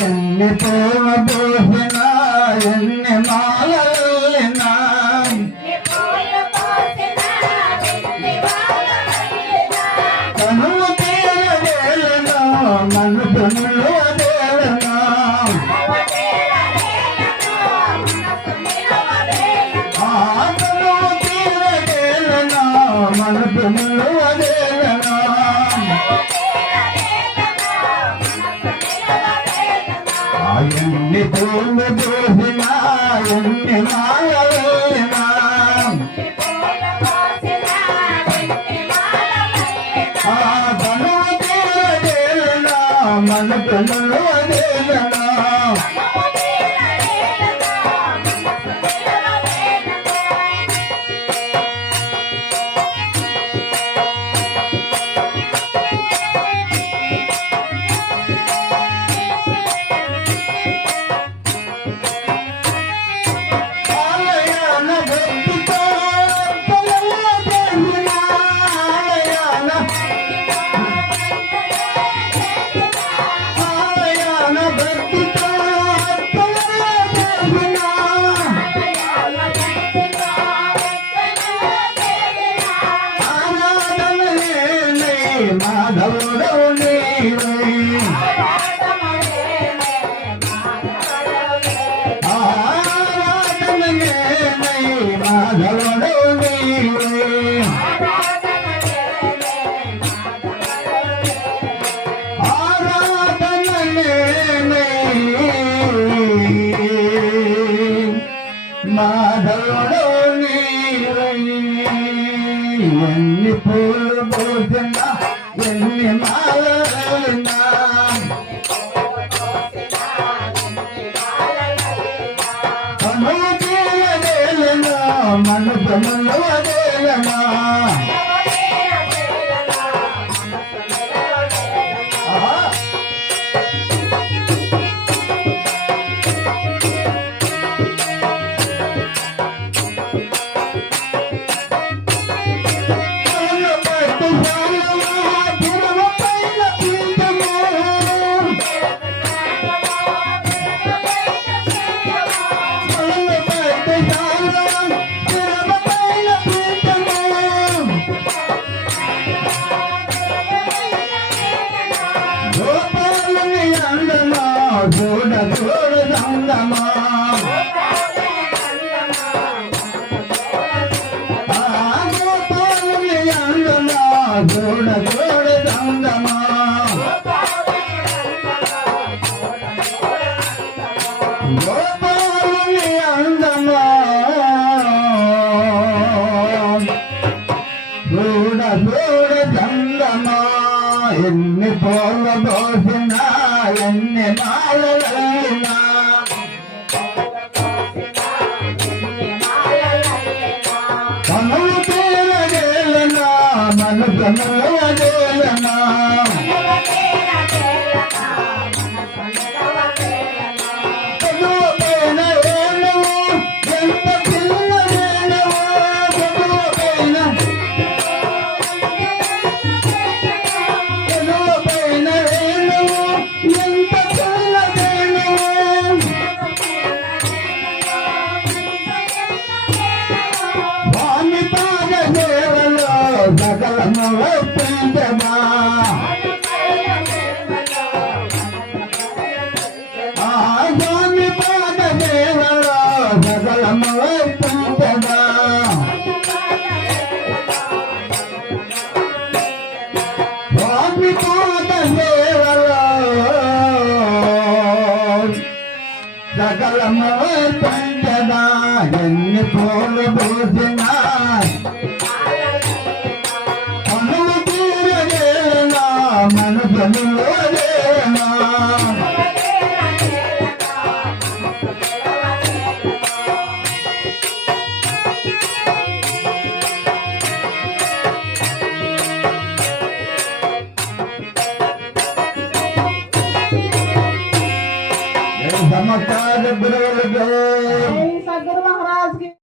ఎన్ని పూల పోసిన ఎన్ని మాలల్లినా కనువు తీరవేలనా మనసులో వేలనా కనువు తీరవేలనా మనసులో వేలనా ఎన్ని పూలు పూసినా ఎన్ని మాలల్లినా కనువు తీరవేలనా మనసులో వేలనా మాధవుడవు నీవై ఆరాధననే మాధవుడవు నీవై ఆరాధననే మాధవుడవు నీవై ఎన్ని పూలు పోసినా ఎన్ని మాలల్లినా కనువు తీరవేలనా మనసులో వేలనా చూడ చూడ దంగమా గోపాలుని అందమా చూడ చూడ దంగమా గోపాలుని అందమా చూడ చూడ దంగమా ఎన్ని పూల పోసినా ఎన్ని మాలల్లినా కనువు తీరవేలనా మనసులో వేలనా చదువు పైన వేణువు ఎంత పిల్ల వేణువు చదువు పైన వేణువు ఎంత పిల్ల వేణువు స్వామి పాద సేవలో సకలము ఒప్పించమా స్వామి పాద సేవలో సకలము ఒప్పించమా స్వామి పాద సేవలో సకలము ఒప్పించమా ఎన్ని పూలు పూసినా కనువు తీరవేలనా మనసులో వేలనా సమకాల గురువులకు